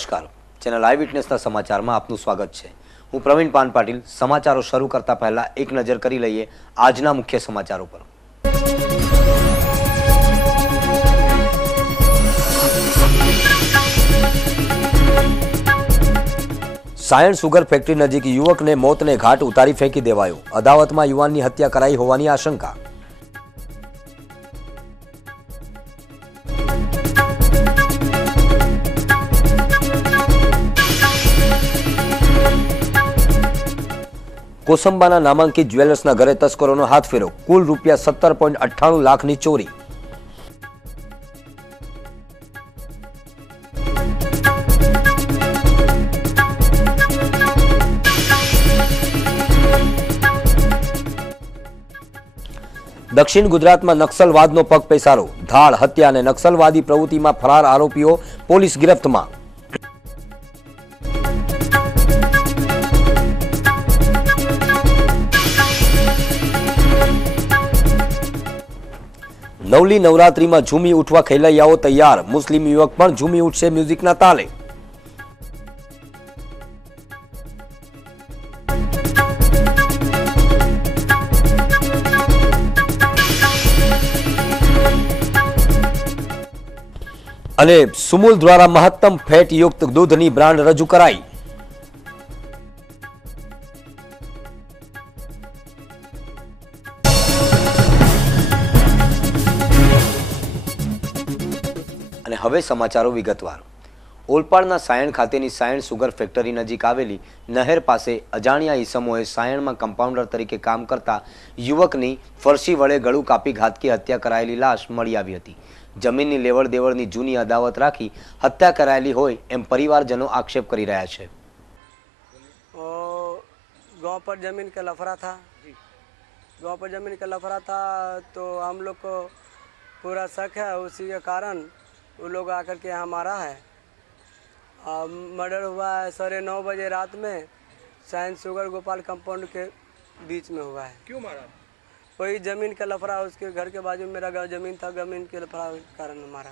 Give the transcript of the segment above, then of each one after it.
નમસ્કાર, ચેનલ આઈ વિટનેસના સમાચારમાં આપનું સ્વાગત છે। હું પ્રવીણ પાન પાટીલ। સમાચારો શરૂ કરતા પહેલા એક નજર કરી લઈએ આજના મુખ્ય સમાચારો પર। સાયણ સુગર ફેક્ટરી નજીક યુવકને મોતને ઘાટ ઉતારી ફેંકી દેવાયો। અદાવતમાં યુવાનની હત્યા કરાઈ હોવાની આશંકા। કોસંબાના નામાંકિત જ્વેલર્સના ઘરે તસ્કરોનો હાથ ફેરો। કુલ રૂપિયા 17.98 લાખની ચોરી। દક્ષિણ ગુજરાતમાં નક્સલવાદનો પગ પેસારો। ધાડ, હત્યા અને નક્સલવાદી પ્રવૃત્તિમાં ફરાર આરોપીઓ પોલીસ ગિરફ્તમાં। નવલી નવરાત્રીમાં ઝૂમી ઉઠવા ખેલૈયાઓ તૈયાર। મુસ્લિમ યુવક પણ ઝૂમી ઉઠશે મ્યુઝિકના તાલે। અને સુમુલ દ્વારા મહત્તમ ફેટ યુક્ત દૂધની બ્રાન્ડ રજૂ કરાઈ। અને હવે સમાચારો વિગતવાર। ઓલપાડના સાયણ ખાતેની સાયણ સુગર ફેક્ટરી નજીક આવેલી નહેર પાસે અજાણ્યા ઈસમોએ સાયણમાં કમ્પાઉન્ડર તરીકે કામ કરતા યુવકની ફરસી વડે ગળું કાપી ઘાતકી હત્યા કરાયેલી લાશ મળી આવી હતી। જમીનની લેવડ દેવડની જૂની અદાવત રાખી હત્યા કરાયેલી હોય એમ પરિવારજનો આક્ષેપ કરી રહ્યા છે। मर्डर हुआ है 9:30 बजे रात में साइंस शुगर गोपाल कंपाउंड के बीच में हुआ है। क्यों मारा? कोई जमीन का लफड़ा, उसके घर के बाजू में मेरा जमीन था, जमीन के लफड़ा उस कारण में मारा।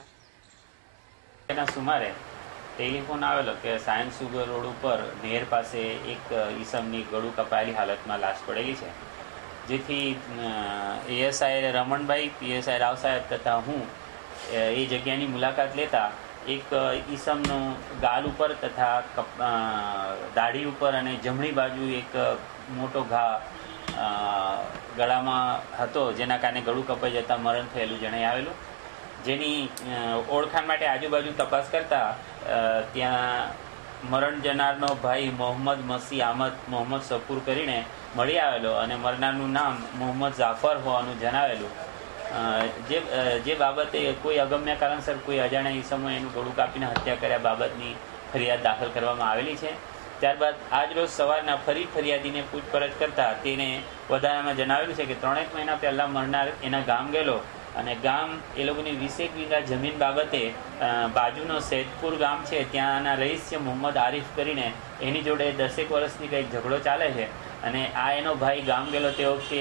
તેના સુમારે ટેલિફોન આવેલો કે સાયન્સ સુગર રોડ ઉપર નેર પાસે એક ઈસમની ગળું કપાયેલી હાલતમાં લાશ પડેલી છે, જેથી એએસઆઈ રમણભાઈ, પીએસઆઈ રાવ સાહેબ તથા હું એ જગ્યાની મુલાકાત લેતા એક ઈસમનું ગાલ ઉપર તથા દાઢી ઉપર અને જમણી બાજુ એક મોટો ઘા ગળામાં હતો, જેના કારણે ગળું કપાઈ જતા મરણ થયેલું જણાઈ આવેલું। જેની ઓળખાણ માટે આજુબાજુ તપાસ કરતા ત્યાં મરણ જનારનો ભાઈ મોહમ્મદ મકી આમદ મોહમ્મદ શકુર કરીને મળી આવેલો અને મરનારનું નામ મોહમ્મદ જાફર હોવાનું જણાવેલું। જે બાબતે કોઈ અગમ્ય કારણસર કોઈ અજાણ્યા ઈસમોએ એનું ગળું કાપીને હત્યા કર્યા બાબતની ફરિયાદ દાખલ કરવામાં આવેલી છે। ત્યારબાદ આજ રોજ સવારના ફરી ફરિયાદીને પૂછપરછ કરતા તેને વધારામાં જણાવેલું છે કે 3 મહિના પહેલા મરનાર એના ગામ ગયેલો અને ગામ એ લોકોની 20 વીઘા જમીન બાબતે બાજુનો સૈદપુર ગામ છે, ત્યાંના રહીશ છે મોહમ્મદ આરિફ કરીને, એની જોડે 10 વર્ષથી કંઈક ઝઘડો ચાલે છે અને આ એનો ભાઈ ગામ ગયેલો તે વખતે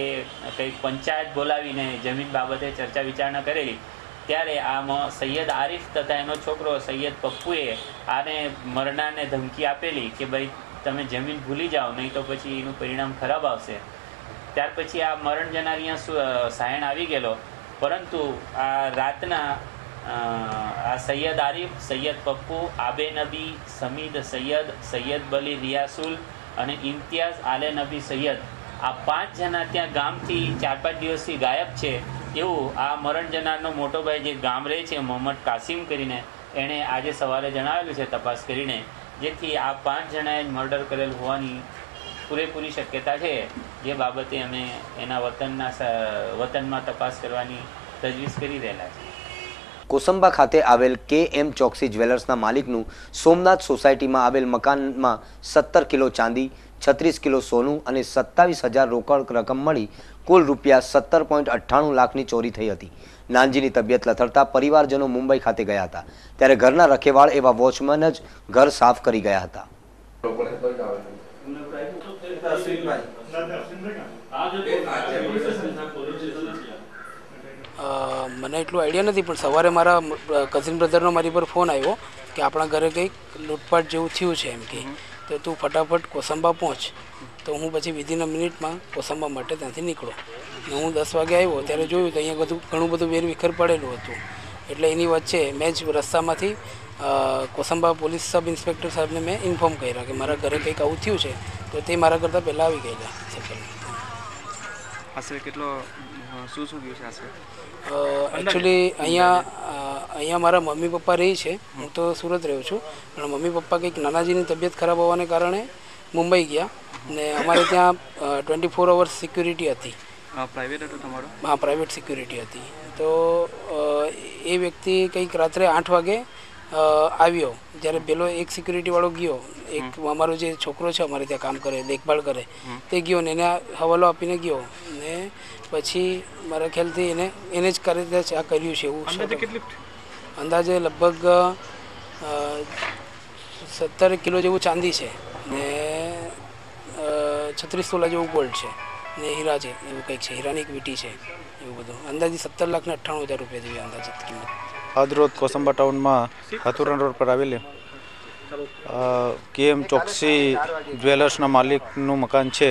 કંઈક પંચાયત બોલાવીને જમીન બાબતે ચર્ચા વિચારણા કરેલી। ત્યારે આ સૈયદ આરિફ તથા એનો છોકરો સૈયદ પપ્પુએ આને મરનારને ધમકી આપેલી કે ભાઈ તમે જમીન ભૂલી જાઓ, નહીં તો પછી એનું પરિણામ ખરાબ આવશે। ત્યાર પછી આ મરણ જનાર અહીંયા સાયણ આવી ગયેલો, પરંતુ આ રાતના આ સૈયદ આરિફ, સૈયદ પપ્પુ, આબે નબી, સમીદ સૈયદ, સૈયદ બલી રિયાસુલ અને ઇમ્તિયાઝ આલે નબી સૈયદ આ 5 જણા ત્યાં ગામથી 4-5 દિવસથી ગાયબ છે એવું આ મરણ જનારનો મોટો ભાઈ જે ગામ રહે છે મોહમ્મદ કાસિમ કરીને એણે આજે સવારે જણાવેલું છે તપાસ કરીને, જેથી આ 5 જણાએ મર્ડર કરેલ હોવાની પૂરેપૂરી શક્યતા છે। જે બાબતે અમે એના વતનમાં તપાસ કરવાની તજવીજ કરી રહેલા છે। કોસંબા ખાતે આવેલ KM ચોકસી જ્વેલર્સના માલિકનું સોમનાથ સોસાયટીમાં આવેલ મકાનમાં 17 કિલો ચાંદી, 36 કિલો સોનું અને 27,000 રોકડ રકમ મળી કુલ રૂપિયા 17.98 લાખની ચોરી થઈ હતી। નાનજીની તબિયત લથડતા પરિવારજનો મુંબઈ ખાતે ગયા હતા, ત્યારે ઘરના રખેવાળ એવા વોચમેન જ ઘર સાફ કરી ગયા હતા। મને એટલું આઈડિયા નથી, પણ સવારે મારા કઝિન બ્રધરનો મારી પર ફોન આવ્યો કે આપણા ઘરે કંઈક લૂંટપાટ જેવું થયું છે એમ કે, તો તું ફટાફટ કોસંબા પહોંચ. તો હું પછી વિધિન અ મિનિટમાં કોસંબા માટે ત્યાંથી નીકળો. ને હું 10 વાગે આવ્યો ત્યારે જોયું તો અહીંયા ઘણું બધું વેરવિખેર પડેલું હતું. એટલે એની વચ્ચે મેં જ રસ્તામાંથી કોસંબા પોલીસ સબ ઇન્સ્પેક્ટર સાહેબને મેં ઇન્ફોર્મ કર્યા કે મારા ઘરે કંઈક આવું થયું છે, તો તે મારા કરતાં પહેલાં આવી ગયેલા સેકન્ડ. આશરે કેટલો શું થયું છે આશરે? એકચ્યુઅલી અહીંયા મારા મમ્મી પપ્પા રહે છે, હું તો સુરત રહ્યો છું, પણ મમ્મી પપ્પા કંઈક નાનાજીની તબિયત ખરાબ હોવાને કારણે મુંબઈ ગયા ને અમારે ત્યાં 24 અવર્સ સિક્યુરિટી હતી. પ્રાઇવેટ હતું તમારું? હા, પ્રાઇવેટ સિક્યુરિટી હતી. તો એ વ્યક્તિ કંઈક રાત્રે 8 વાગે આવ્યો. જ્યારે પેલો એક સિક્યુરિટીવાળો ગયો, એક અમારો જે છોકરો છે અમારે ત્યાં કામ કરે, દેખભાળ કરે, તે ગયો ને એને હવાલો આપીને ગયો ને પછી મારા ખ્યાલથી એને જ કરી આ કર્યું છે એવું. અંદાજે લગભગ 17 કિલો જેવું ચાંદી છે ને 36 તોલા જેવું ગોલ્ડ છે ને હીરા છે, એવું કંઈક છે, હીરાની એક વીંટી છે, એવું બધું. અંદાજે 17,98,000 રૂપિયા જેવી અંદાજિત કિંમત. આજરોજ કોસંબા ટાઉનમાં હાથુરણ રોડ પર આવેલી KM ચોકસી જ્વેલર્સના માલિકનું મકાન છે,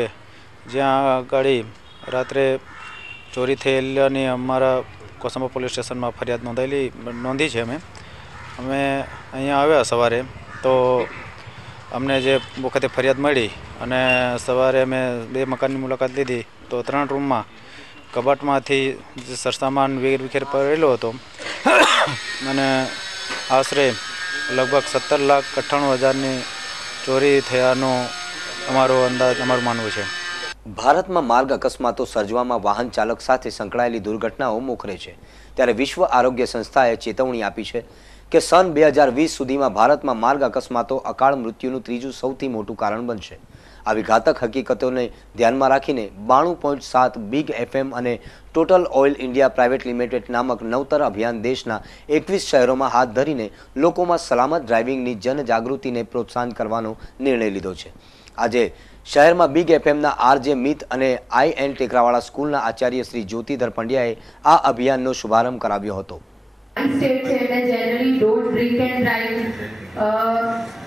જ્યાં આગળ રાત્રે ચોરી થયેલાની અમારા કોસંબા પોલીસ સ્ટેશનમાં ફરિયાદ નોંધી છે. અમે અહીંયા આવ્યા સવારે, તો અમને જે વખતે ફરિયાદ મળી અને સવારે અમે 2 મકાનની મુલાકાત લીધી, તો 3 રૂમમાં કબાટમાંથી જે સરસામાન વેરવિખેર પડેલો હતો અને આશરે લગભગ 17,98,000ની ચોરી થયાનું અમારું માનવું છે. ભારતમાં માર્ગ અકસ્માતો સર્જવામાં વાહન ચાલક સાથે સંકળાયેલી દુર્ઘટનાઓ મોખરે છે. ત્યારે વિશ્વ આરોગ્ય સંસ્થાએ ચેતવણી આપી છે કે સન 2020 સુધીમાં ભારતમાં માર્ગ અકસ્માતો અકાળ મૃત્યુનું 3જું સૌથી મોટું કારણ બનશે. આવી ઘાતક હકીકતોને ધ્યાનમાં રાખીને 92.7 બિગ FM અને total oil India private limited નામક નવતર અભિયાન દેશના 21 શહેરોમાં હાથ ધરીને લોકોમાં સલામત ડ્રાઇવિંગની જનજાગૃતિને પ્રોત્સાહન કરવાનો નિર્ણય લીધો છે. આજે શહેરમાં બિગ FMના RJ મિત અને IN ટેકરાવાળા સ્કૂલના આચાર્ય શ્રી જ્યોતિધર પંડ્યાએ આ અભિયાનનો શુભારંભ કરાવ્યો હતો.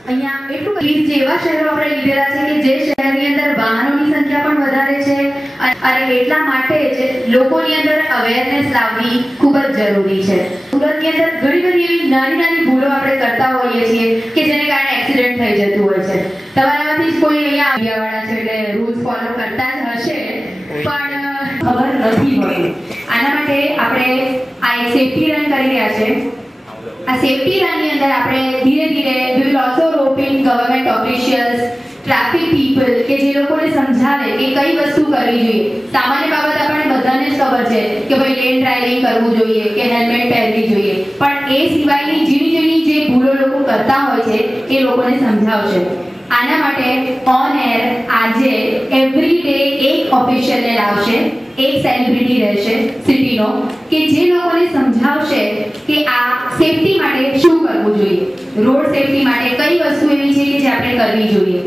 અહીંયા એટલું પ્લીઝ જેવા શહેરો આપણે લીધેલા છે કે જે શહેરની અંદર વાહનોની સંખ્યા પણ વધારે છે અને એટલા માટે જ લોકોની અંદર અવેરનેસ લાવવી ખૂબ જ જરૂરી છે. સુરતની અંદર ઘણી બધી એવી નાની ભૂલો આપણે કરતા હોઈએ છીએ કે જેને કારણે એક્સિડન્ટ થઈ જતું હોય છે. તમારામાંથી જ કોઈ અહીંયા આવ્યાવાળા છે એટલે રૂલ્સ ફોલો કરતા જ હશે, પણ ખબર નથી હોતી. આના માટે આપણે આ એક સેફટી રન કરી રહ્યા છે. આ સેફટી રનની અંદર આપણે ધીરે ધીરે we will also rope in government officials, traffic people કે જે લોકોને સમજાવે કે કઈ વસ્તુ કરવી જોઈએ. સામાન્ય બાબત આપણને બધાને જ ખબર છે કે ભાઈ લેન ડ્રાઇવિંગ કરવું જોઈએ કે હેલ્મેટ પહેરવી જોઈએ, પણ એ સિવાયની ઝીણી જે ભૂલો લોકો કરતા હોય છે એ લોકોને સમજાવશે. આના માટે ઓન એર આજે એવરી ડે એક ઓફિશિયલને લાવશે, એક સેલિબ્રિટી રહેશે સિટીનો કે જે લોકોને સમજાવશે કે આ સેફટી માટે શું કરવું જોઈએ, રોડ સેફટી માટે કઈ વસ્તુ એવી છે કે જે આપણે કરવી જોઈએ.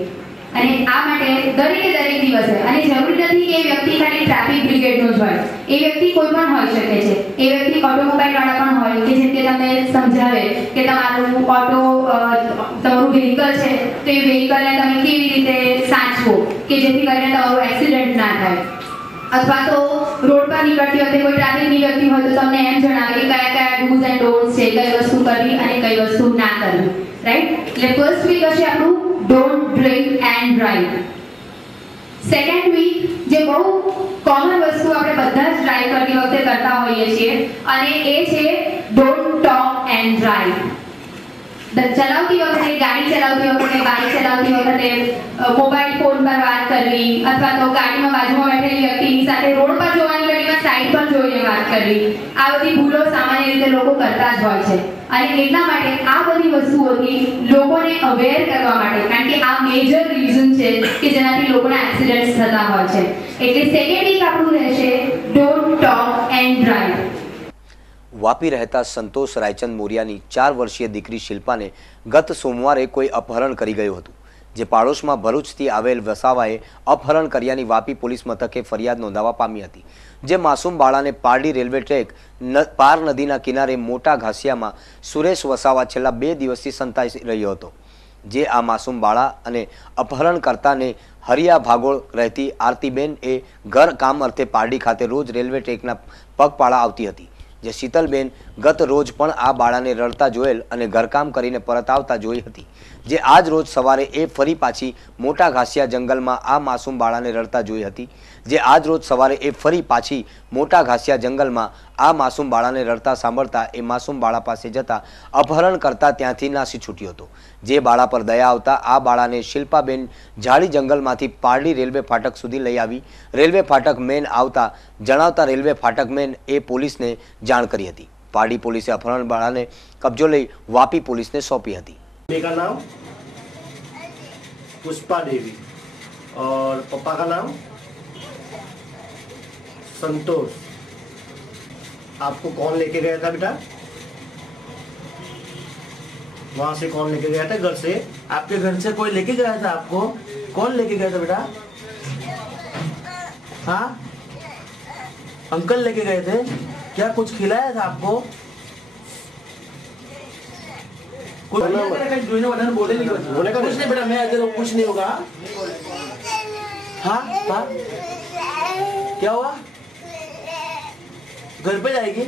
અને આ માટે દરેક દિવસે, અને જરૂરી નથી કે એ વ્યક્તિ ખાલી ટ્રાફિક બ્રિગેડનો જ હોય, એ વ્યક્તિ કોઈ પણ હોઈ શકે છે. એ વ્યક્તિ ઓટોમોબાઈલ વાળા પણ હોય કે જેમ કે તમને સમજાવે કે તમારું વ્હીકલ છે તો એ વ્હીકલને તમે કેવી રીતે સાચવો કે જેથી કરીને તમારું એક્સિડન્ટ ના થાય. અથવા તો રોડ પર નીકળતી વખતે કોઈ ટ્રાફિકની વ્યક્તિ હોય તો તમને એમ જણાવે કે કયા ડૂઝ એન્ડ ડોન્ટ્સ છે, કઈ વસ્તુ કરવી અને કઈ વસ્તુ ના કરવી. રાઈટ? એટલે ફર્સ્ટ વીક હશે આપણું don't drink and drive. Second week જે બહુ કોમન વસ્તુ આપણે બધા જ ડ્રાઈવ કરતી વખતે કરતા હોઈએ છીએ અને એ છે ડોન્ટ ટોક એન્ડ ડ્રાઈવ. ચલાવતી વખતે, ગાડી ચલાવતી વખતે, બાઇક ચલાવતી વખતે મોબાઈલ ફોન પર વાત કરવી અથવા તો ગાડીમાં બાજુમાં બેઠેલી વ્યક્તિની સાથે રોડ પર જોવાની ઘડીમાં સાઈડ પર જોઈને વાત કરવી, આ બધી ભૂલો સામાન્ય રીતે લોકો કરતા જ હોય છે. અને એટલા માટે આ બધી વસ્તુઓથી લોકોને અવેર કરવા માટે, કારણ કે આ મેજર રીઝન છે કે જેનાથી લોકોના એક્સિડન્ટ્સ થતા હોય છે. એટલે સેકન્ડ વીક આપણું રહેશે don't talk and drive. Vapi રહેતા સંતોષ રાયચંદ મોરિયાની 4 વર્ષીય દીકરી શિલ્પાને ગત સોમવારે કોઈ અપહરણ કરી ગયું હતું. જે પાડોશમાં ભરૂચથી આવેલ વસાવાએ અપહરણ કર્યાની વાપી પોલીસ મથકે ફરિયાદ નોંધાવા પામી હતી। જે માસૂમ બાળાને પારડી રેલવે ટ્રેક પાર નદીના કિનારે મોટા ઘાસિયામાં સુરેશ વસાવા છેલ્લા 2 દિવસથી સંતાઈ રહ્યો હતો। જે આ માસૂમ બાળા અને અપહરણકર્તાને હરિયા ભાગોળ રહેતી આરતીબેન એ ઘર કામ અર્થે પારડી ખાતે રોજ રેલવે ટ્રેકના પગપાળા આવતી હતી। જે શીતલબેન ગત રોજ પણ આ બાળાને રડતા જોયેલ અને ઘરકામ કરીને પરત આવતા જોઈ હતી। જે આજ રોજ સવારે એ ફરી પાછી મોટા ઘાસિયા જંગલમાં આ માસૂમ બાળાને રડતા જોઈ હતી। જે આજ રોજ સવારે એ ફરી પાછી મોટા ઘાસિયા જંગલમાં આ માસૂમ બાળાને રડતા સાંભળતા એ માસૂમ બાળા પાસે જતા અપહરણ કરતા ત્યાંથી નાસી છૂટ્યો હતો। જે બાળા પર દયા આવતા આ બાળાને શિલ્પાબેન ઝાડી જંગલમાંથી પારડી રેલવે ફાટક સુધી લઈ આવી રેલવે ફાટક મેન આવતા જણાવતા રેલવે ફાટક મેન એ પોલીસને જાણ કરી હતી। पारडी पुलिस अपहरण बाळा ने कब्जो लई वापी पुलिस ने सौंपी थी। का नाम पुष्पा देवी और पापा का नाम संतोष। आपको कौन लेके गया था बेटा? वहां से कौन लेके गया था? घर से? आपके घर से कोई लेके गया था आपको? कौन लेके गया था बेटा? हाँ, अंकल लेके गए थे। क्या कुछ खिलाया था आपको? कुछ नहीं बेटा, मैं अगर कुछ नहीं होगा। हाँ हाँ, क्या हुआ? घर पे जाएगी?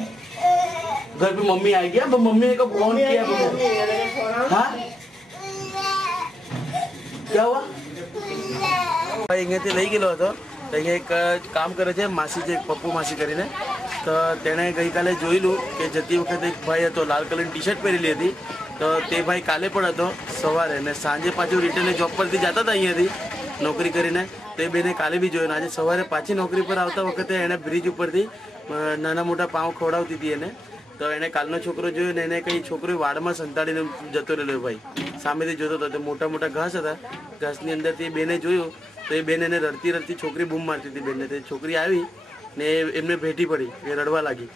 घर पे मम्मी आएगी? अब मम्मी को फोन किया? हाँ, क्या हुआ? અહીંયાથી લઈ ગયેલો હતો। અહીંયા એક કામ કરે છે માસી છે, પપ્પુ માસી કરીને। તો તેણે ગઈકાલે જોયેલું કે જતી વખતે એક ભાઈ હતો, લાલ કલરની ટી શર્ટ પહેરેલી હતી। તો તે ભાઈ કાલે પણ હતો સવારે, ને સાંજે પાછું રિટર્ન જોબ પરથી જતા હતા અહીંયાથી નોકરી કરીને। તે બેને કાલે બી જોયું। આજે સવારે પાછી નોકરી પર આવતા વખતે એણે બ્રિજ ઉપરથી નાના મોટા પાઉં ખવડાવતી હતી એને। તો એને કાલનો છોકરો જોયો ને એને કઈ છોકરો વાડમાં સંતાડીને જતો રહેલો ભાઈ સામેથી જોતો હતો। તો મોટા મોટા ઘાસ હતા, ઘાસની અંદરથી બેને જોયું તો એ બેન એને રડતી રડતી છોકરી બૂમ મારતી હતી બેનને। તે છોકરી આવી ને એમને ભેટી પડી, એ રડવા લાગી।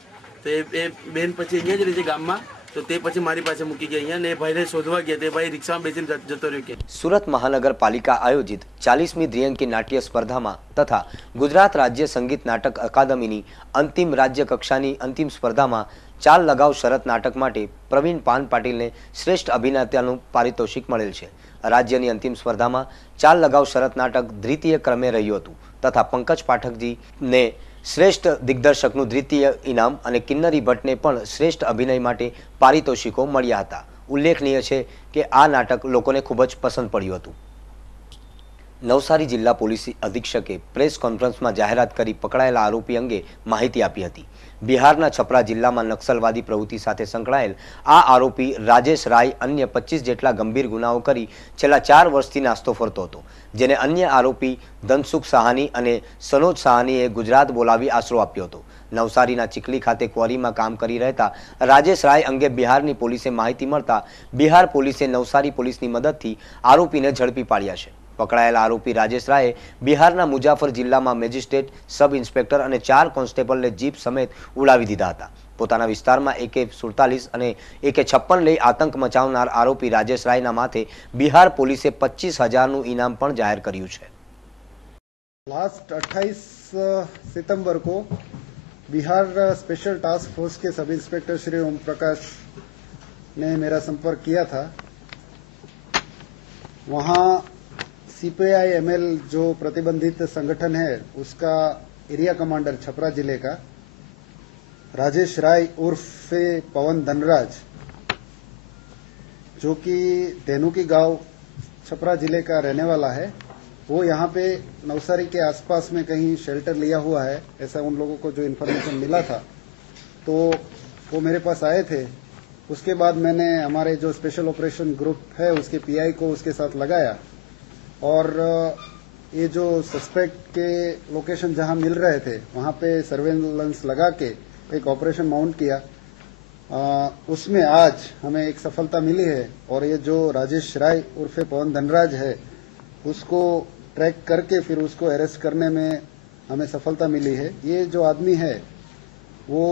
તો એ બેન પછી અહીંયા જ રહે છે ગામમાં। તો તે પછી મારી પાસે મૂકી ગયા અહીંયા, ને એ ભાઈને શોધવા ગયા। તે ભાઈ રિક્ષામાં બેસીને જતો રહ્યો કે सूरत महानगरपालिका आयोजित 40મી દ્વિઅંકી નાટ્ય સ્પર્ધામાં તથા ગુજરાત રાજ્ય સંગીત નાટક અકાદમીની અંતિમ રાજ્ય કક્ષાની અંતિમ સ્પર્ધામાં ચાલ લગાવ શરત નાટક માટે પ્રવીણ પાન પાટીલને શ્રેષ્ઠ અભિનેતાનું પારિતોષિક મળેલ છે। રાજ્યની અંતિમ સ્પર્ધામાં ચાલ લગાવ શરત નાટક દ્વિતીય ક્રમે રહ્યું હતું તથા પંકજ પાઠકજીને શ્રેષ્ઠ દિગ્દર્શકનું દ્વિતીય ઇનામ અને કિન્નરી ભટ્ટને પણ શ્રેષ્ઠ અભિનય માટે પારિતોષિકો મળ્યા હતા। ઉલ્લેખનીય છે કે આ નાટક લોકોને ખૂબ જ પસંદ પડ્યું હતું। નવસારી જિલ્લા પોલીસ અધિક્ષકે પ્રેસ કોન્ફરન્સમાં જાહેરાત કરી પકડાયેલા આરોપી અંગે માહિતી આપી હતી। બિહારના છપરા જિલ્લામાં નક્સલવાદી પ્રવૃત્તિ સાથે સંકળાયેલ આ આરોપી રાજેશ રાય અન્ય 25 જેટલા ગંભીર ગુનાઓ કરી છેલ્લા 4 વર્ષથી નાસ્તો ફરતો હતો, જેને અન્ય આરોપી ધનસુખ સાહાની અને સનોજ સાહાનીએ ગુજરાત બોલાવી આશરો આપ્યો હતો। નવસારીના ચીખલી ખાતે ક્વોરીમાં કામ કરી રહેતા રાજેશ રાય અંગે બિહારની પોલીસે માહિતી મળતા બિહાર પોલીસે નવસારી પોલીસની મદદથી આરોપીને ઝડપી પાડ્યા છે। પકડાયેલા આરોપી રાજેશ રાયે બિહારના મુજાફર જિલ્લામાં મેજિસ્ટ્રેટ, સબ ઇન્સ્પેક્ટર અને 4 કોન્સ્ટેબલને જીપ સમેત ઉડાવી દીધા હતા। પોતાના વિસ્તારમાં AK-47 અને AK-56 લઈ આતંક મચાવનાર આરોપી રાજેશ રાયના માથે બિહાર પોલીસે 25,000નું ઇનામ પણ જાહેર કર્યું છે। लास्ट 28 सितंबर को बिहार स्पेशल टास्क फोर्स के सब इंस्पेक्टर श्री ओम प्रकाश ने मेरा संपर्क किया था। वहां CPI ML जो प्रतिबंधित संगठन है उसका एरिया कमांडर छपरा जिले का राजेश राय उर्फे पवन धनराज, जो कि धेनुकी गांव छपरा जिले का रहने वाला है, वो यहाँ पे नवसारी के आसपास में कहीं शेल्टर लिया हुआ है, ऐसा उन लोगों को जो इन्फॉर्मेशन मिला था। तो वो मेरे पास आए थे। उसके बाद मैंने हमारे जो स्पेशल ऑपरेशन ग्रुप है उसके PI को उसके साथ लगाया और ये जो सस्पेक्ट के लोकेशन जहां मिल रहे थे वहां पे सर्वेलेंस लगा के एक ऑपरेशन माउंट किया। उसमें आज हमें एक सफलता मिली है और ये जो राजेश राय उर्फे पवन धनराज है उसको ट्रैक करके फिर उसको अरेस्ट करने में हमें सफलता मिली है। ये जो आदमी है वो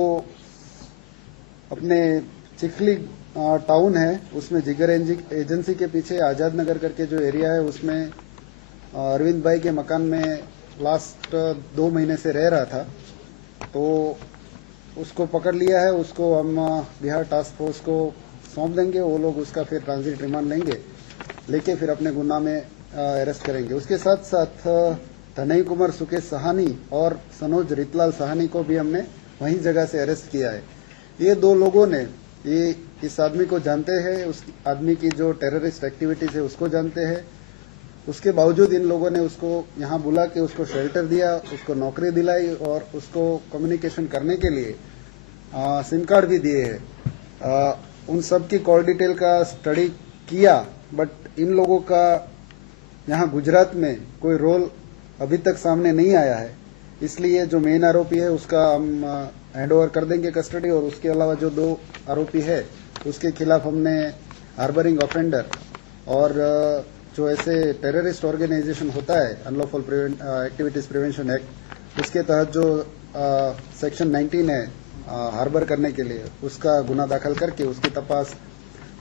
अपने चिखली टाउन है, उसमें जिगर एजेंसी के पीछे आजाद नगर करके जो एरिया है उसमें अरविंद भाई के मकान में लास्ट 2 महीने से रह रहा था, तो उसको पकड़ लिया है। उसको हम बिहार टास्क फोर्स को सौंप देंगे, वो लोग उसका फिर ट्रांजिट रिमांड लेके फिर अपने गुना में अरेस्ट करेंगे। उसके साथ साथ धनई कुमार सुकेश सहानी और सनोज रितलाल सहानी को भी हमने वहीं जगह से अरेस्ट किया है। ये 2 लोगों ने इस आदमी को जानते हैं, उस आदमी की जो टेररिस्ट एक्टिविटीज है उसको जानते हैं। उसके बावजूद इन लोगों ने उसको यहाँ बुला के उसको शेल्टर दिया, उसको नौकरी दिलाई और उसको कम्युनिकेशन करने के लिए सिम कार्ड भी दिए हैं। उन सब की कॉल डिटेल का स्टडी किया, बट इन लोगों का यहाँ गुजरात में कोई रोल अभी तक सामने नहीं आया है, इसलिए जो मेन आरोपी है उसका हम हैंडओवर कर देंगे कस्टडी, और उसके अलावा जो 2 आरोपी है उसके खिलाफ हमने हार्बरिंग ऑफेंडर और जो ऐसे टेररिस्ट ऑर्गेनाइजेशन होता है अनलॉफुल एक्टिविटीज प्रिवेंशन एक्ट, उसके तहत जो सेक्शन 19 है हार्बर करने के लिए, उसका गुना दाखिल करके उसकी तपास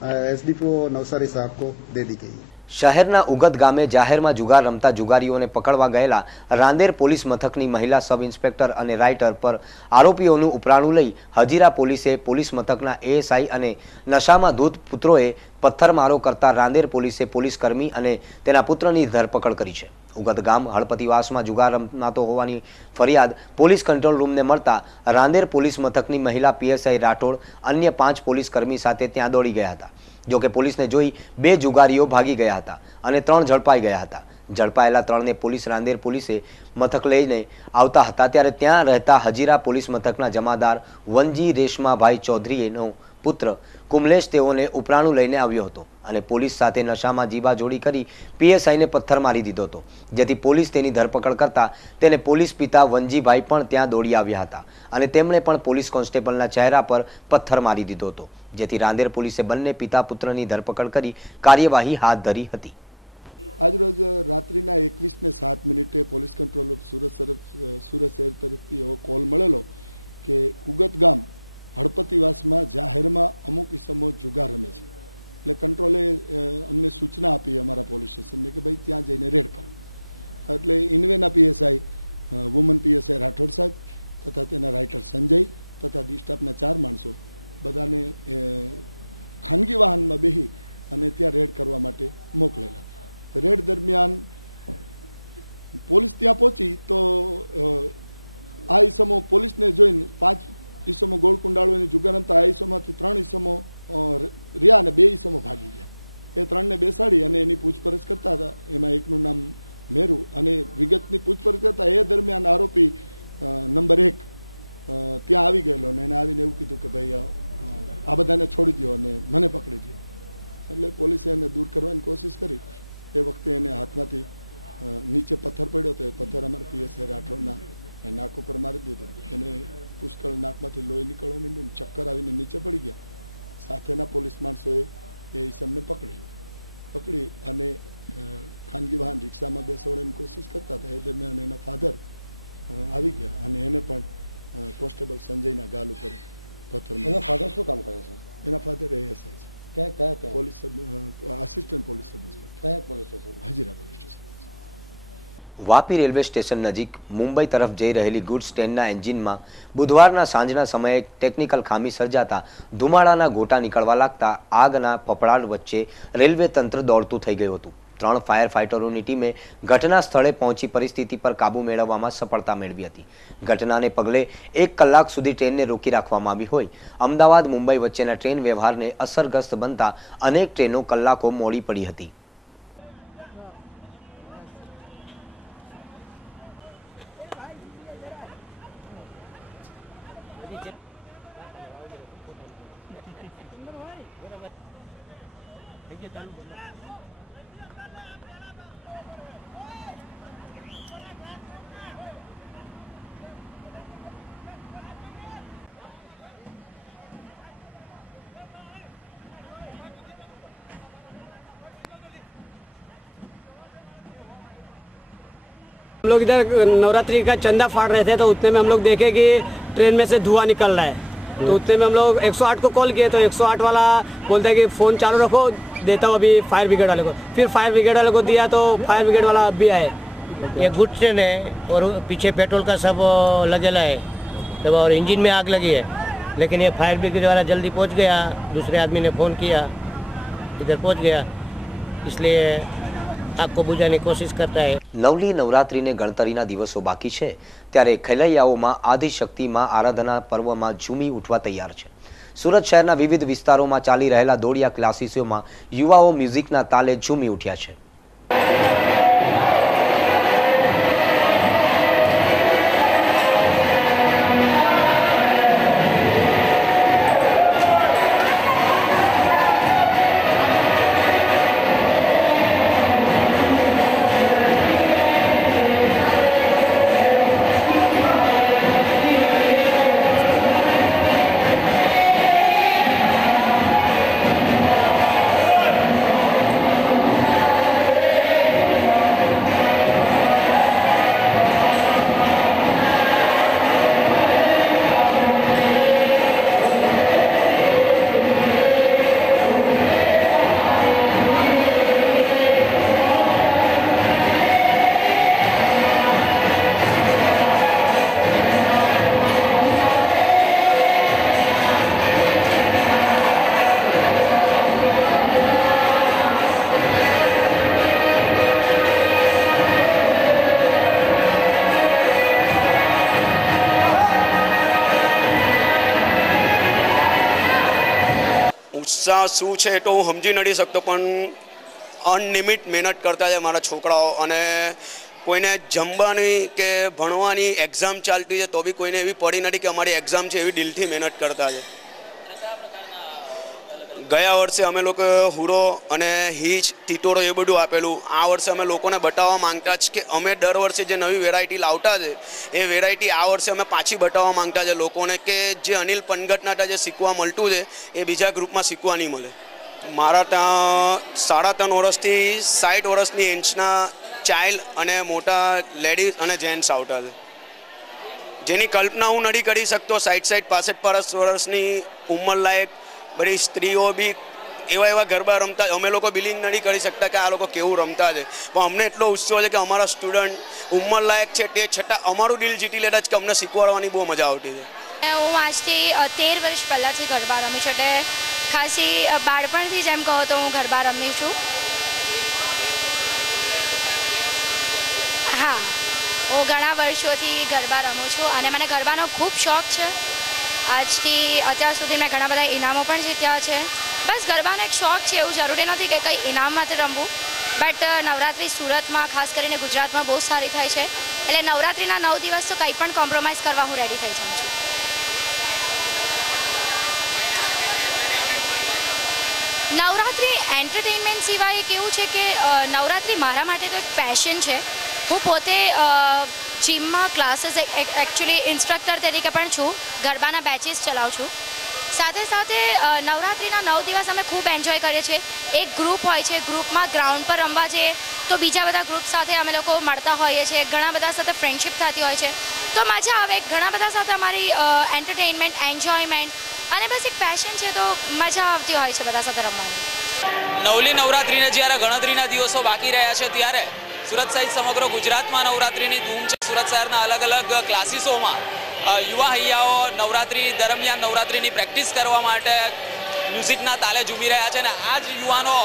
एसडीपीओ नवसारी साहब को दे दी गई है। શહેરના ઉગત ગામે જાહેરમાં જુગાર રમતા જુગારીઓને પકડવા ગયેલા રાંદેર પોલીસ મથકની મહિલા સબ ઇન્સ્પેક્ટર અને રાઇટર પર આરોપીઓનું ઉપરાણું લઈ હજીરા પોલીસે પોલીસ મથકના એએસઆઈ અને નશામાં ધૂત પુત્રોએ પથ્થરમારો કરતા રાંદેર પોલીસે પોલીસકર્મી અને તેના પુત્રની ધરપકડ કરી છે। ઉગત ગામ હળપતિવાસમાં જુગાર રમાતો હોવાની ફરિયાદ પોલીસ કંટ્રોલ રૂમને મળતા રાંદેર પોલીસ મથકની મહિલા પીએસઆઈ રાઠોડ अन्य 5 પોલીસકર્મી સાથે ત્યાં દોડી ગયા હતા। જો કે પોલીસને જોઈ 2 જુગારીઓ ભાગી ગયા હતા અને 3 ઝડપાઈ ગયા હતા। ઝડપાયેલા 3ને પોલીસ રાંદેર પોલીસે મથક લઈને આવતા હતા ત્યારે ત્યાં રહેતા હજીરા પોલીસ મથકના જમાદાર વનજી રેશમાભાઈ ચૌધરીનો પુત્ર કુમલેશ તેઓને ઉપરાણું લઈને આવ્યો હતો અને પોલીસ સાથે નશામાં જીબાજોડી કરી પીએસઆઈને પથ્થર મારી દીધો હતો, જેથી પોલીસ તેની ધરપકડ કરતા તેને પોલીસ પિતા વનજીભાઈ પણ ત્યાં દોડી આવ્યા હતા અને તેમણે પણ પોલીસ કોન્સ્ટેબલના ચહેરા પર પથ્થર મારી દીધો હતો, જેથી રાંદેર પોલીસે બંને પિતા પુત્રની ધરપકડ કરી કાર્યવાહી હાથ ધરી હતી। આજરોજ રાત્રિના 21:07 પોલીસ કંટ્રોલ રૂમ સુરત શહેર તરફથી એવો કોલ મળેલો કે ઉગત ગામ હળપતિવાસમાં જાહેરમાં અમુક ઇસમો જુગાર રમે છે, એટલે કંટ્રોલે અમને સૂચના આપી અમારા પોલીસ સ્ટેશનને કે ભાઈ ત્યાં જઈને રેડ કરો। એટલે ઇન્વેના પીએસઆઈ વુમન પીએસઆઈ રાઠોડ સાહેબ તથા તેના રાઇટર સંજય તથા ડી સ્ટાફના 4 માણસો બધાને ખાનગી વાહનમાં બેસી અને ત્યાં રેડ કરવા માટે મોકલેલા। રેડ દરમિયાન પોલીસ ત્યાં પહોંચી તો આ ઈસમો પોલીસને જોઈને 5 ઈસમો ગોળ કુંડાળોની જુગાર રમતા આ ઈસમોમાંથી 3 ઈસમો રહ્યા અને 2 ઈસમો ભાગી ગયા। એ 3ને બેસાડી અને એની પૂછપરછ કરતા હતા। એમાં એકનું નામ મેરુ અને વિગતની પૂછપરછ કરતા એ દરમિયાન આરોપી નંબર 1 ત્યાં આવી ગયેલો અને એને આવીને એવું કીધું કે ભાઈ આ બધાને છોડી દો અને મને પકડી દો। એટલે પોલીસે એને દૂર કરવાની કોશિશ કરી। એ વખતે એને હાથમાંથી નીચે પથ્થર પડ્યો તો એ પથ્થર અમારા પીએસઆઈ રાઠોડના નાક ઉપર મારી દીધો। એને પુષ્કળ નાકમાંથી લોહી નીકળવા માંડ્યું, ચક્કર આવીને નીચે પડી ગયા। સાથેના પોલીસ માણસોએ એ ઈસમને પકડી અને ખાનગી વાહન રિક્ષામાં બેસાડવાની કોશિશ કરતા હતા। એ દરમિયાન એના ફાધર આવી ગયા અને એને પણ કોન્સ્ટેબલ સંજયના ગાલ ઉપર પથ્થર માર્યો। એના ફાધર શું કામ કરે છે? એના ફાધર એએસઆઈ છે। કયા police assistant police sub inspector કયા police station? Hazira police station. Vapi railway station નજીક મુંબઈ તરફ જઈ રહેલી ગુડ્સ ટ્રેનના એન્જિનમાં બુધવારના સાંજના સમયે ટેકનિકલ ખામી સર્જાતા ધુમાડાના ગોટા નીકળવા लागता આગના પપડાટ વચ્ચે રેલવે તંત્ર દોડતું થઈ ગયું હતું। 3 ફાયર ફાઇટરોની ટીમે ઘટના સ્થળે પહોંચી પરિસ્થિતિ પર કાબુ મેળવવામાં સફળતા મેળવી હતી। ઘટનાને પગલે 1 કલાક સુધી ટ્રેનને રોકી રાખવામાં આવી હોય। અમદાવાદ મુંબઈ વચ્ચેના ટ્રેન વ્યવહારને અસરગ્રસ્ત બનતા અનેક ટ્રેનો કલાકો મોડી પડી હતી। हम लोग इधर नवरात्रि का चंदा फाड़ रहे थे तो उतने में हम लोग देखे कि ट्रेन में से धुआं निकल रहा है। तो उतने में हम लोग 108 को कॉल किए तो 108 वाला बोलता है कि फ़ोन चालू रखो, देता हूँ अभी फायर ब्रिगेड वाले को। फिर फायर ब्रिगेड वाले को दिया तो फायर ब्रिगेड वाला अभी आए। ये गुड ट्रेन है और पीछे पेट्रोल का सब लगेला है तब, और इंजन में आग लगी है, लेकिन ये फायर ब्रिगेड वाला जल्दी पहुंच गया। दूसरे आदमी ने फ़ोन किया, इधर पहुंच गया, इसलिए आग को बुझाने की कोशिश करता है। નવલી નવરાત્રીને ગણતરીના દિવસો બાકી છે ત્યારે ખેલૈયાઓમાં આદિશક્તિમાં આરાધના પર્વમાં ઝૂમી ઉઠવા તૈયાર છે। સુરત શહેરના વિવિધ વિસ્તારોમાં ચાલી રહેલા દોડિયા ક્લાસીસોમાં યુવાઓ મ્યુઝિકના તાલે ઝૂમી ઉઠ્યા છે। उत्साह शू है तो हूँ समझी नहीं सकता, पण अनलिमिट मेहनत करता है मारा छोकराओ। अने कोईने जमवानी के भणवानी एक्जाम चालती है तो भी कोईने एवी पड़ी नहीं कि अमारी एक्जाम है, एवी दिलथी मेहनत करता है। गया वर्षे अमे लोग हुरो अने हीच टीटोरो ए बधुं आपेलू। आ वर्षे अमे लोकोने बताववा मांगता छ कि अमे दर वर्षे जे नवी वेरायटी लावता छे ए वेरायटी आ वर्षे अमे पाછી बताववा मांगता छे लोकोने के जे अनिल पनगटना जे शीखवा मळतुं छे ए बीजा ग्रुपमां शीखवा नहीं मळे। मारा त्यां 3.5 वर्षथी 60 वर्षनी एजना चाइल्ड अने मोटा लेडीज अने जेन्ट्स आवता छे, जेनी कल्पना हूँ नहीं करी सकतो। 60-65 वर्षनी उमर लायक बड़ी स्त्रीओ भी एवा एवा गरबा रमता, अमे लोग बिलीव नहीं कर सकता कि आ लोग केवुं रमता है। पण अमने एटलो उत्सव है कि अमारा स्टूडंट उमर लायक है ते छतां अमारुं दिल जीती लेता है कि अमने शीखवाडवानी बहु मजा आवती है। हूँ आजथी 13 वर्ष पहलाथी गरबा रमी छुं, एटले खासी बाळपणथी ज एम कहो तो हूँ गरबा रमी छुं। हाँ, हूँ घणा वर्षोथी गरबा रमूँ छुं अने मने गरबानो खूब शौक है। આજથી અત્યાર સુધી મેં ઘણા બધા ઇનામો પણ જીત્યા છે। બસ ગરબાનો એક શોખ છે, એવું જરૂરી નથી કે કંઈ ઇનામ માટે રમવું, બટ નવરાત્રિ સુરતમાં ખાસ કરીને ગુજરાતમાં બહુ સારી થાય છે, એટલે નવરાત્રિના 9 દિવસ તો કંઈ પણ કોમ્પ્રોમાઇઝ કરવા હું રેડી થઈ જાઉં છું। નવરાત્રિ એન્ટરટેનમેન્ટ સિવાય કેવું છે કે નવરાત્રિ મારા માટે તો એક પેશન છે। હું પોતે જીમમાં ક્લાસીસ एक्चुअली इंस्ट्रक्टर तरीके पण छूँ, गरबाना बेचीस चलावुं छूं। साथे साथे नवरात्रिना 9 दिवस अमे खूब एन्जॉय करीए छीए। एक ग्रुप होय छे, ग्रुपमां ग्राउंड पर रमवा जईए तो बीजा बधा ग्रुप साथे अमे लोको मळता होईए छीए, घणा बधा साथे फ्रेंडशिप थती होय छे, तो मजा आवे। घणा बधा साथे अमारी एंटरटेनमेंट एन्जॉयमेंट अने बस एक पेशन छे तो मजा आवती होय छे बधा साथे रमवानी। नवली नवरात्रिने ज्यारे गणतरीना दिवसो बाकी रह्या छे त्यारे सूरत सहित समग्र गुजरात में नवरात्रि की धूम है। सूरत शहर अलग अलग क्लासीसों में युवा हૈયાઓ नवरात्रि दरमियान नवरात्रि की प्रेक्टिस करवा माटे म्यूजिकना ताले झूमी रह्या छे। आज युवाओं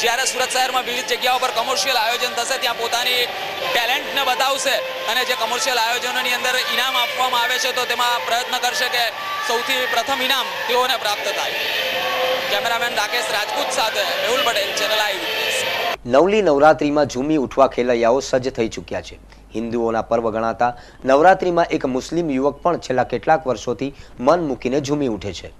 જ્યારે सूरत शहर में विविध जगहों पर कमर्शियल आयोजन थशे त्यां पोतानी टेलेंट ने बतावशे अने जे कमर्शियल आयोजनोनी अंदर इनाम आपवामां आवे छे तो तेमां प्रयत्न करशे के सौथी प्रथम इनाम तेओने प्राप्त थाय। कैमरामेन राकेश राजपूत साथे Mehul Patel, channel eye witness. નવલી નવરાત્રીમાં ઝૂમી ઉઠવા ખેલૈયાઓ સજ્જ થઈ ચૂક્યા છે। હિન્દુઓના પર્વ ગણાતા નવરાત્રીમાં એક મુસ્લિમ યુવક પણ છેલ્લા કેટલાક વર્ષોથી મન મૂકીને ઝૂમી ઉઠે છે।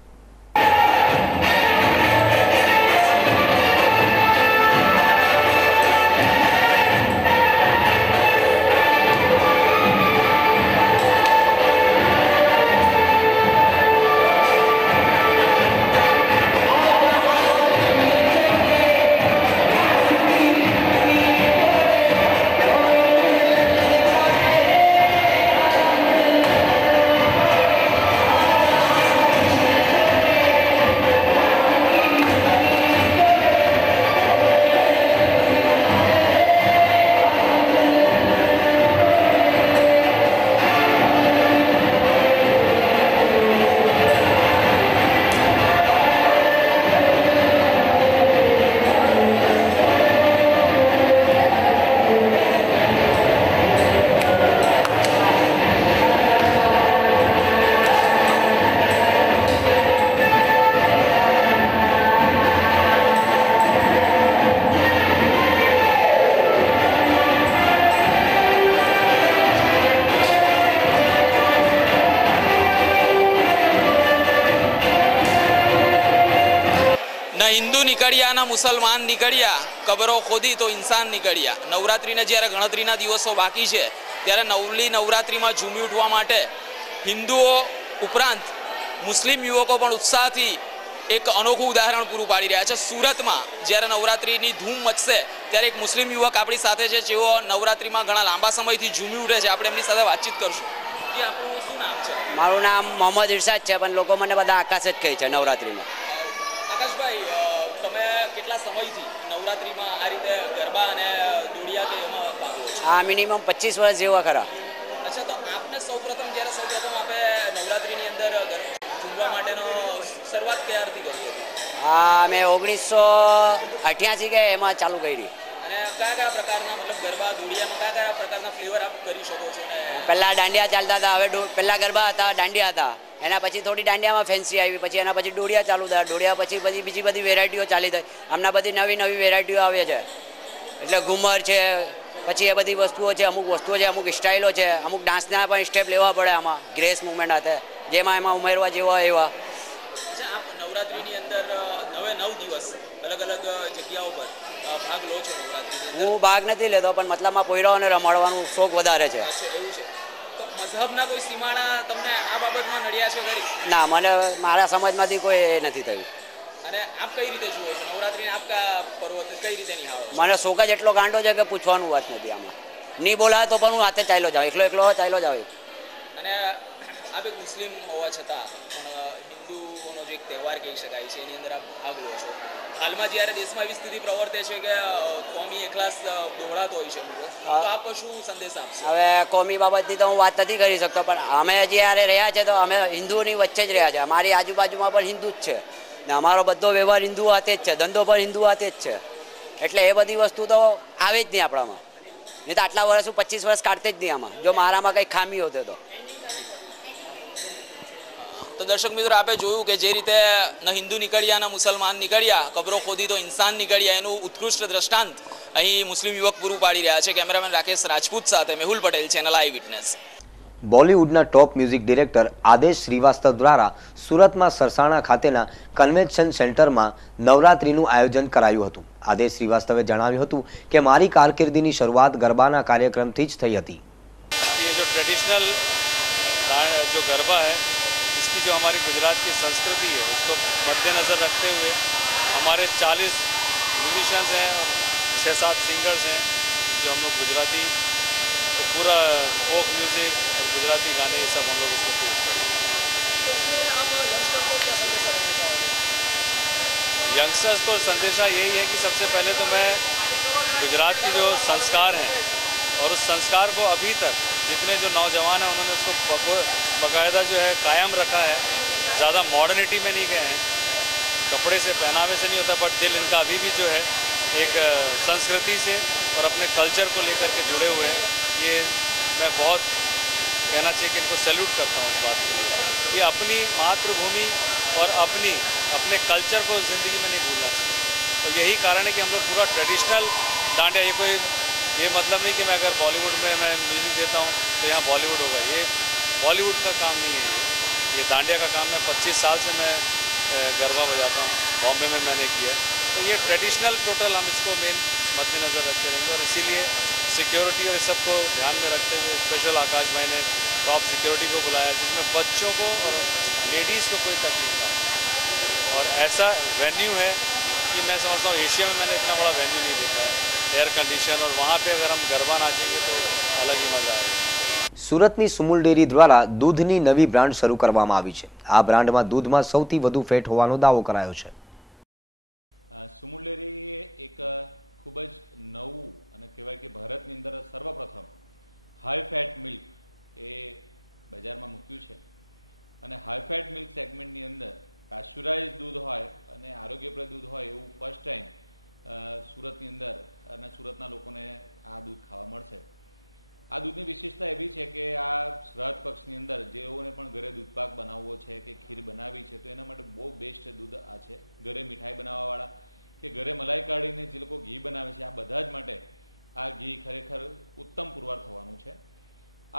હિન્દુ નીકળ્યા મુસલમાન નીકળ્યા, કબરો ખોદી તો ઇન્સાન નીકળ્યા. નવરાત્રિને જ્યારે ગણતરીના દિવસો બાકી છે ત્યારે નવલી નવરાત્રિમાં ઝૂમી ઉઠવા માટે હિન્દુઓ ઉપરાંત મુસ્લિમ યુવકો પણ ઉત્સાહથી એક અનોખું ઉદાહરણ પૂરું પાડી રહ્યા છે. સુરતમાં જ્યારે નવરાત્રિની ધૂમ મચશે ત્યારે એક મુસ્લિમ યુવક આપણી સાથે છે, જેઓ નવરાત્રિમાં ઘણા લાંબા સમયથી ઝૂમી ઉઠે છે. આપણે એમની સાથે વાતચીત કરશું. આપણું શું નામ છે? મારું નામ મોહમ્મદ ઇરશાદ છે, પણ લોકો મને બધા આકાશ જ કહે છે નવરાત્રિમાં. આકાશભાઈ, તમે કેટલા સમયથી નવરાત્રિમાં આ રીતે ગરબા અને દોડિયા કે એમાં ભાગ લો છો? આ મિનિમમ 25 વર્ષ જેવા ખરા. અચ્છા, તો આપને સૌપ્રથમ આપે નવરાત્રિની અંદર ઝૂમવા માટેનો શરૂઆત ક્યારથી કરી હતી? હા, મેં 1988 કે એમાં ચાલુ કરી. અને કયા કયા પ્રકારના મતલબ ગરબા દોડિયામાં કયા કયા પ્રકારના ફ્લેવર આપ કરી શકો છો? ને પહેલા દાંડિયા ચાલતા હતા, હવે પહેલા ગરબા હતા, દાંડિયા હતા. એના પછી થોડી દાંડિયામાં ફેન્સી આવી, પછી એના પછી દોડિયા ચાલુ થયા, દોડિયા પછી બીજી બધી વેરાયટીઓ ચાલી થઈ. હમણાં બધી નવી નવી વેરાયટીઓ આવે છે, એટલે ઘુમર છે, પછી એ બધી વસ્તુઓ છે, અમુક વસ્તુઓ છે, અમુક સ્ટાઇલો છે, અમુક ડાન્સના પણ સ્ટેપ લેવા પડે આમાં, ગ્રેસ મુવમેન્ટ હતા જેમાં એમાં ઉમેરવા જેવા એવા. આપ નવરાત્રિની અંદર 9 દિવસ અલગ અલગ જગ્યાઓ પર ભાગ લો છો નવરાત્રિની? હું ભાગ નથી લેતો, પણ મતલબમાં પોયરાઓને રમાડવાનું શોખ વધારે છે. એવું છે. તો મઝહબના કોઈ સીમાડા તમને આ બાબતમાં નડ્યા છે ખરી? ના, મને મારા સમાજમાંથી કોઈ એ નથી થયું. અને આપ કઈ રીતે જુઓ છો નવરાત્રિને? આપ પર્વ કઈ રીતે નિહાળો છો? મને શોખ જ એટલો ગાંડો છે કે પૂછવાનું વાત નથી. આમાં નહીં બોલાય તો પણ હું હાથે ચાલ્યો જાઉં, એકલો ચાલ્યો જાઉં. અને આપ એક મુસ્લિમ હોવા છતાં પણ હિન્દુઓનો જે એક તહેવાર કહી શકાય છે એની અંદર આપ ભાગ લો છો. હાલમાં જ્યારે દેશમાં એવી સ્થિતિ પ્રવર્તે છે કે કોમી એકલાસ દોહરાતો હોય છે, તો આપ શું સંદેશ આપશો? હવે કોમી બાબતની તો હું વાત નથી કરી શકતો, પણ અમે જ્યારે રહ્યા છે તો અમે હિન્દુઓની વચ્ચે જ રહ્યા છે. અમારી આજુબાજુમાં પણ હિન્દુ જ છે ને અમારો બધો વ્યવહાર હિન્દુ હાથે જ છે, ધંધો પણ હિન્દુ હાથે જ છે. એટલે એ બધી વસ્તુ તો આવે જ નહીં આપણામાં. નહીં તો આટલા વર્ષ 25 વર્ષ કાઢતે જ નહીં આમાં, જો મારામાં કંઈ ખામી હોતે તો. તો દર્શક મિત્રો, આપે જોયું કે જે રીતે ન હિન્દુ નીકળ્યા ન મુસલમાન નીકળ્યા, કબરો ખોદી તો ઇન્સાન નીકળ્યા, એનું ઉત્કૃષ્ટ દ્રષ્ટાંત અહીં મુસ્લિમ યુવક પૂરું પાડી રહ્યા છે. કેમેરામેન રાકેશ રાજપૂત સાથે મેહુલ પટેલ, ચેનલ આઈ વિટનેસ. બોલિવૂડના ટોપ મ્યુઝિક ડિરેક્ટર આદેશ શ્રીવાસ્તવ દ્વારા સુરતમાં સરસાણા ખાતેના કન્વેન્શન સેન્ટરમાં નવરાત્રિનું આયોજન કરાયું હતું. આદેશ શ્રીવાસ્તવે જણાવ્યું હતું કે મારી કારકિર્દીની શરૂઆત ગરબાના કાર્યક્રમથી જ થઈ હતી. जो ट्रेडिशनल जो गरबा है, इसकी जो हमारी गुजरात की संस्कृति है उसको मद्देनज़र रखते हुए हमारे 40 म्यूजिशियंस हैं और 6-7 सिंगर्स हैं जो हम लोग गुजराती तो पूरा फोक म्यूज़िक और गुजराती गाने ये सब हम लोग उसको पेश करते हैं। यंगस्टर्स को संदेशा यही है कि सबसे पहले तो मैं गुजरात की जो संस्कार हैं और उस संस्कार को अभी तक जितने जो नौजवान हैं उन्होंने उसको बाकायदा जो है कायम रखा है. ज़्यादा मॉडर्निटी में नहीं गए हैं, कपड़े से पहनावे से नहीं होता, बट दिल इनका अभी भी जो है एक संस्कृति से और अपने कल्चर को लेकर के जुड़े हुए हैं. ये मैं बहुत कहना चाहिए कि इनको सैल्यूट करता हूँ इस बात के लिए. ये अपनी मातृभूमि और अपने कल्चर को ज़िंदगी में नहीं भूलना चाहिए. और यही कारण है कि हम लोग पूरा ट्रेडिशनल डांडिया, ये मतलब नहीं कि मैं अगर बॉलीवुड में मैं म्यूज़िक देता हूँ तो यहाँ बॉलीवुड होगा. ये बॉलीवुड का काम नहीं है, ये डांडिया का काम है. 25 साल से मैं गरबा बजाता हूँ, बॉम्बे में मैंने किया. तो ये ट्रेडिशनल टोटल हम इसको मेन मद्देनज़र रखते रहेंगे और इसीलिए सिक्योरिटी और इस सब को ध्यान में रखते हुए स्पेशल आकाश भाई ने टॉप सिक्योरिटी को बुलाया जिसमें बच्चों को और लेडीज़ को कोई तकलीफ ना हो. और ऐसा वेन्यू है कि मैं समझता हूँ एशिया में मैंने इतना बड़ा वेन्यू नहीं देखा है, एयर कंडीशन, और वहाँ पे अगर हम गरबा नाचेंगे तो अलग ही मज़ा आएगा. સુરતની સુમુલ ડેરી દ્વારા દૂધની નવી બ્રાન્ડ શરૂ કરવામાં આવી છે. આ બ્રાન્ડમાં દૂધમાં સૌથી વધુ ફેટ હોવાનો દાવો કરાયો છે. સુમુલ ડેરી એક ખૂબ જ નવું અને કહેવાય કે ભારતની અંદર સર્વપ્રથમ હાઈ ફેટ મિલ્ક એ બજારમાં મૂક્યું છે. અને હાઈ ફેટ મિલ્ક સેગમેન્ટની અંદર પેસ્ચ્યુરાઇઝ દૂધ હોય અને આરોગ્યપ્રદ દૂધ હોય એવું ફર્સ્ટ ટાઈમ સુરતની અંદર અને સુરતના લોકોને આ દૂધ ખાવા મળશે. આ દૂધની વિશેષતા એવી છે કે આ શ્રાદ્ધ પક્ષની અંદર જેઓને પણ ઘરે દૂધપાક બનાવવો છે કે ખીર બનાવવી છે તો એના માટે બહુ બેસ્ટ દૂધ આ છે. ઘરે મીઠાઈ બનાવવાવાળા કે ઘરે મલાઈ કાઢીને જે લોકો ઘી બનાવે છે આ બધા જ માટે આ ઘી ખરેખર ઉત્તમ પુરવાર થવાનું છે.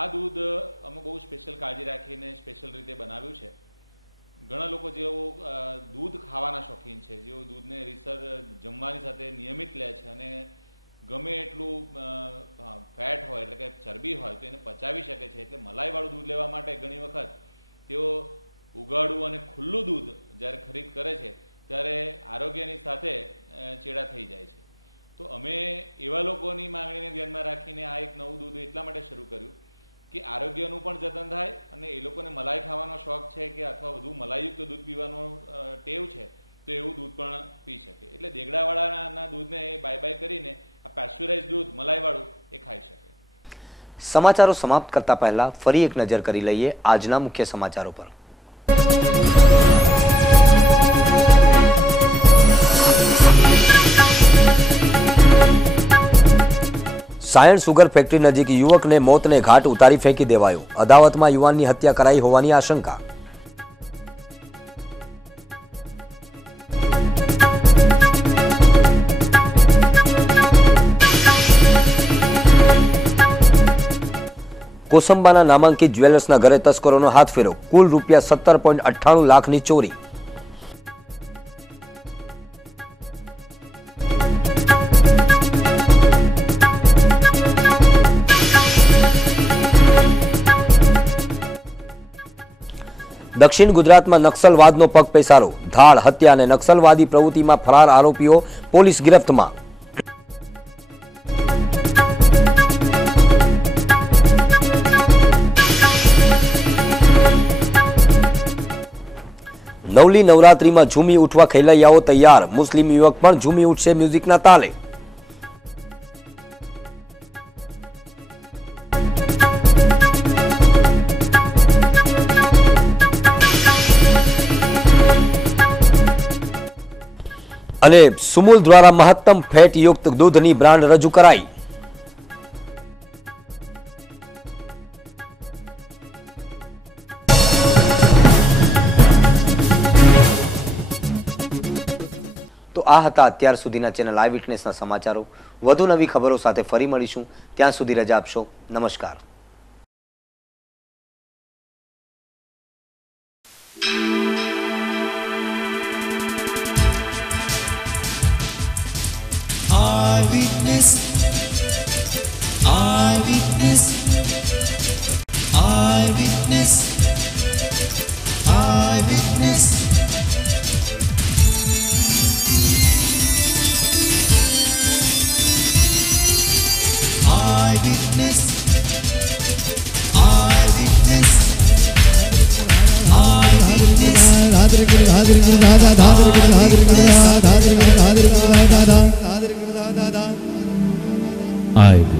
આ દૂધ અમે બહુ સ્પેશિયલ કાળજી રાખીને સ્પેશિયલ રીતે બનાવ્યું છે. ઘણા લોકો જેઓ દૂધ ખાવાના શોખીન છે, જેઓ દૂધને રીસર જમવાની સાથે નિયમિત લે છે અને ગમે એટલું ફેટ હોય એટલે કે ચરબી હોય તો એને પચાવી શકે છે, એટલે મલાઈવાળું દૂધ લેવા માટે ઘણી વખત તેઓ ઉગાડું અને ખુલ્લું દૂધ જ્યારે ખરીદ કરે છે ત્યારે આરોગ્યની સાથે ચેડા થઈ જાય છે. તો અમે એવા લોકોની માંગણીને ધ્યાનમાં રાખીને આ એક નવું દૂધ એટલા માટે શરૂ કર્યું કે આરોગ્યનું પણ જતન થાય અને એ લોકોને મલાઈ ખાવાનો શોખ છે કે અથવા વધુ મલાઈયુક્ત દૂધ પીવાનો ટેવ છે તો એવું દૂધ પણ પી શકે. એટલે દેગડાવાળાના દૂધને બાય બાય કરીને આ પેસ્ચ્યુરાઇઝ દૂધ મલાઈવાળું એ ખાઈ શકે. સમાચારો સમાપ્ત કરતા પહેલા ફરી એક નજર કરી લઈએ આજના મુખ્ય સમાચારો પર. સાયણ સુગર ફેક્ટરી નજીક યુવકને મોતને ઘાટ ઉતારી ફેંકી દેવાયો. અદાવતમાં યુવાનની હત્યા કરાઈ હોવાની આશંકા. કોસંબાના નામાંકિત જ્વેલર્સના ઘરે તસ્કરોનો હાથફેરો. કુલ રૂપિયા 17.98 લાખની ચોરી. દક્ષિણ ગુજરાતમાં નક્સલવાદનો પગ પેસારો. ધાડ, હત્યા અને નક્સલવાદી પ્રવૃત્તિમાં ફરાર આરોપીઓ પોલીસ ગિરફ્તમાં. નવલી નવરાત્રીમાં ઝૂમી ઉઠવા ખેલૈયાઓ તૈયાર. મુસ્લિમ યુવક પણ ઝૂમી ઉઠશે મ્યુઝિકના તાલે. અને સુમુલ દ્વારા મહત્તમ ફેટ યુક્ત દૂધની બ્રાન્ડ રજૂ કરાઈ. તો આ હતા અત્યાર સુધીના ચેનલ આઈ વિટનેસના સમાચારો. વધુ નવી ખબરો સાથે ફરી મળીશું. ત્યાં સુધી રજા આપશો. નમસ્કાર. Eyewitness, eyewitness, eyewitness, eyewitness. Eyewitness, eyewitness, eyewitness. Eyewitness.